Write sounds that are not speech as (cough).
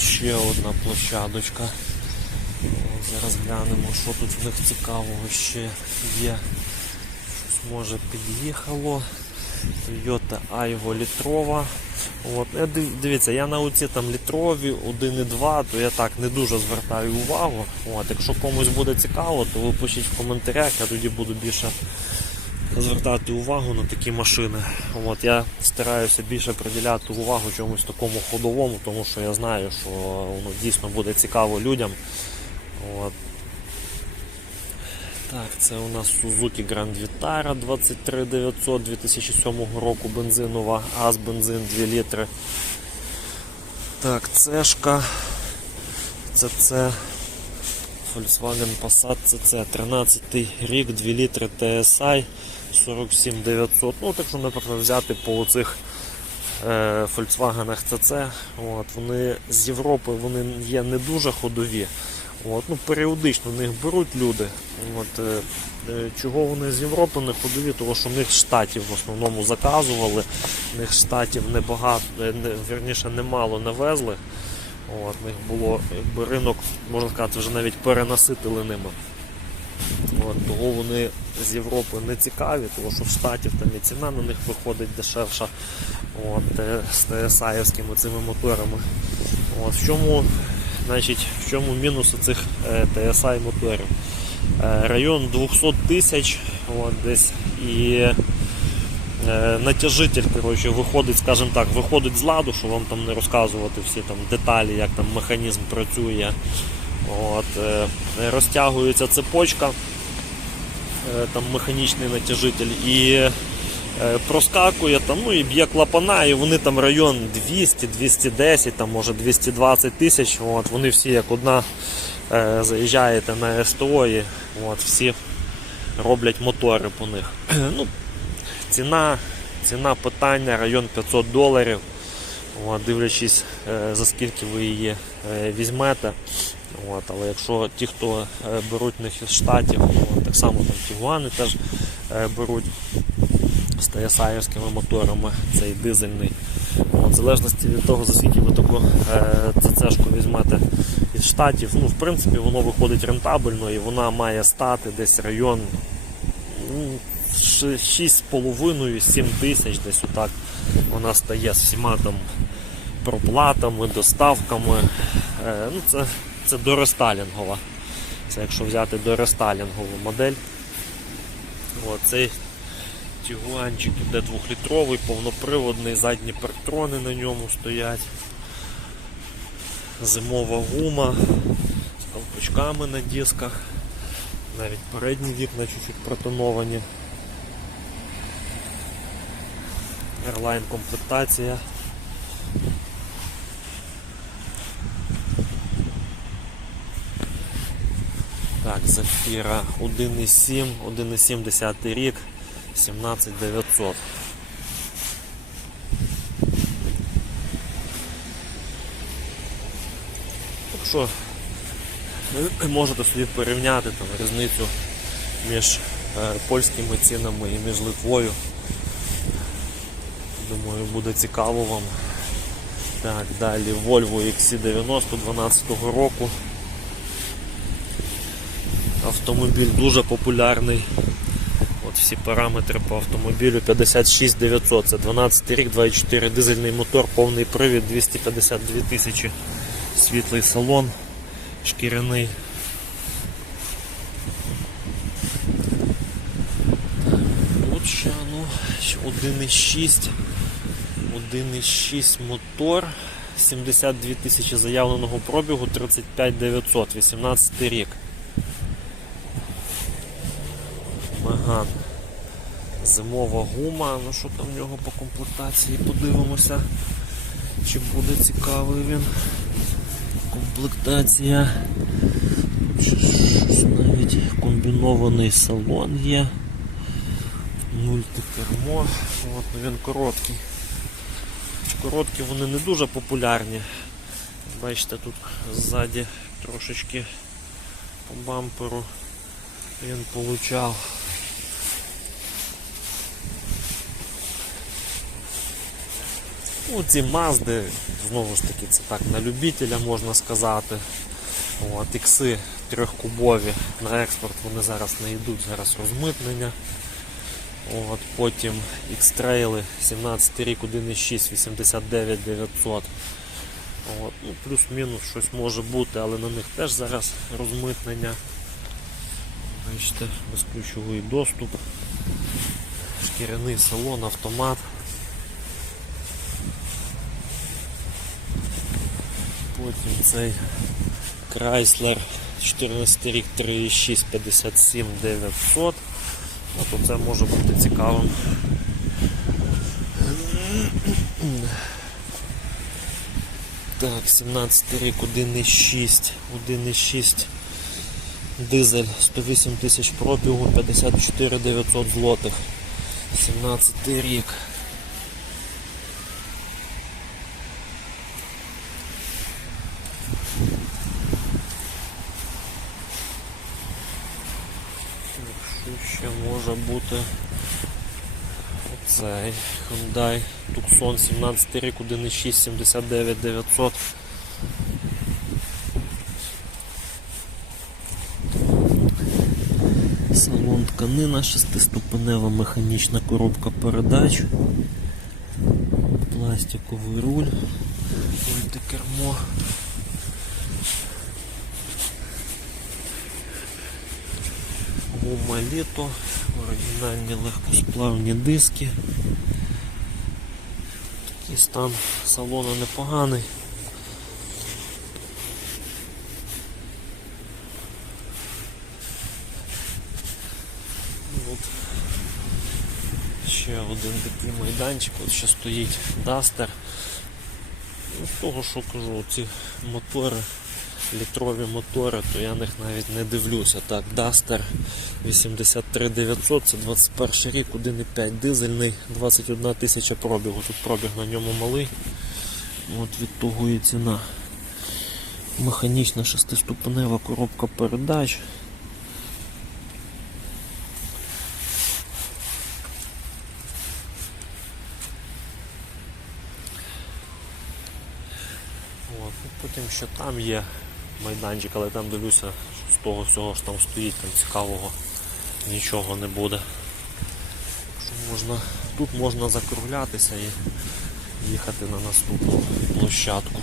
ще одна площадочка. Зараз глянемо, що тут в них цікавого ще є. Щось може під'їхало. Toyota Aygo літрова. От. Дивіться, я на оці там літрові 1,2, то я так не дуже звертаю увагу. От. Якщо комусь буде цікаво, то ви пишіть в коментарях, я тоді буду більше звертати увагу на такі машини. От. Я стараюся більше приділяти увагу чомусь такому ходовому, тому що я знаю, що воно дійсно буде цікаво людям. От. Так, це у нас Suzuki Grand Vitara 23900 2007 року бензинова, газ бензин 2 літри. Так, цешка. Це це Volkswagen Passat CC 13 рік, 2 літри TSI 47900. Ну, так що, наприклад, взяти по оцих е, Volkswagen CC. От, вони з Європи вони є не дуже ходові. От, ну, періодично в них беруть люди. От, е, е, чого вони з Європи не ходові? Тому що в них штатів в основному заказували, в них штатів небагато, е, не, вірніше немало навезли. От, в них було якби ринок, можна сказати, вже навіть перенаситили ними. Того вони з Європи не цікаві, тому що в Штатів там і ціна на них виходить дешевша от, е, з ТСАївськими цими моторами. От, в чому Значить, в чому мінус цих е, TSI моторів? Е, район 200 тисяч десь і е, натяжитель коротше, виходить, скажімо так, виходить з ладу, що вам там не розказувати всі там деталі, як там механізм працює. От, е, розтягується цепочка, е, там механічний натяжитель, і е, проскакує там, ну і б'є клапана, і вони там район 200, 210, там може 220 тисяч. От, вони всі як одна е, заїжджаєте на СТО і от, всі роблять мотори по них. (clears throat) Ну, ціна, ціна питання район 500 доларів. От, дивлячись, е, за скільки ви її е, візьмете. От, але якщо ті, хто е, беруть них із штатів, так само там Тігуани теж е, беруть з ТСАївськими моторами, цей дизельний. От, в залежності від того, за скільки ви таку е, ЦЦшку візьмете із штатів, ну, в принципі, воно виходить рентабельно і вона має стати десь район ну, 6,5-7 тисяч, десь отак вона стає з всіма там проплатами, доставками. Е, ну, це, це дорестайлінгова. Це якщо взяти дорестайлінгову модель. От, цей Тігуанчик іде двохлітровий, повноприводний, задні парктрони на ньому стоять. Зимова гума з колпачками на дисках. Навіть передні вікна чуть-чуть протоновані. Airline комплектація. Так, Зафіра 1,7, 1,7 10 рік, 17900. Так що ви можете собі порівняти там різницю між е, польськими цінами і між Литвою. Думаю, буде цікаво вам. Так, далі Volvo XC90 12 року. Автомобіль дуже популярний. От всі параметри по автомобілю. 56900, це 12 рік, 2.4 дизельний мотор, повний привід, 252 тисячі, світлий салон, шкіряний. Тут ще ну, 1.6, 1.6 мотор, 72 тисячі заявленого пробігу, 35 900, 18 рік. Меган. Зимова гума, ну що там в нього по комплектації, подивимося, чи буде цікавий він. Комплектація. Щось навіть комбінований салон є. Мультикермо. От, ну він короткий. Короткі вони не дуже популярні. Бачите, тут ззаді трошечки по бамперу він получав. Ну, ці мазди, знову ж таки, це так на любителя можна сказати. От, ікси трьохкубові на експорт вони зараз не йдуть, зараз розмитнення. От, потім X-трейли 17 рік 1.6, 89 900. От, ну, плюс-мінус щось може бути, але на них теж зараз розмитнення. Бачите, безключовий доступ, шкіряний салон, автомат. Потім цей Chrysler 14 рік 3.6 57 900. От це може бути цікавим. Так, 17 рік 1.6, 1.6 дизель 108 тисяч пробігу, 54 900 злотих. 17 рік. Що ще може бути? Оцей Hyundai Tucson 17 рік 1.6 79 900. Салон тканина, шестиступенева механічна коробка передач, пластиковий руль, мультикермо. Гума літо, оригінальні легкосплавні диски. Такий стан салону непоганий. От. Ще один такий майданчик, от ще стоїть Duster. Ну, з того, що кажу, ці мотори, літрові мотори, то я них навіть не дивлюся. Так, Duster 83900, це 21 рік, 1,5 дизельний, 21 тисяча пробігу. Тут пробіг на ньому малий. От від того і ціна. Механічна шестиступенева коробка передач. Ну, Потім ще там є майданчик, але там дивлюся, з того всього що там стоїть, там цікавого нічого не буде. Що можна, тут можна закруглятися і їхати на наступну площадку.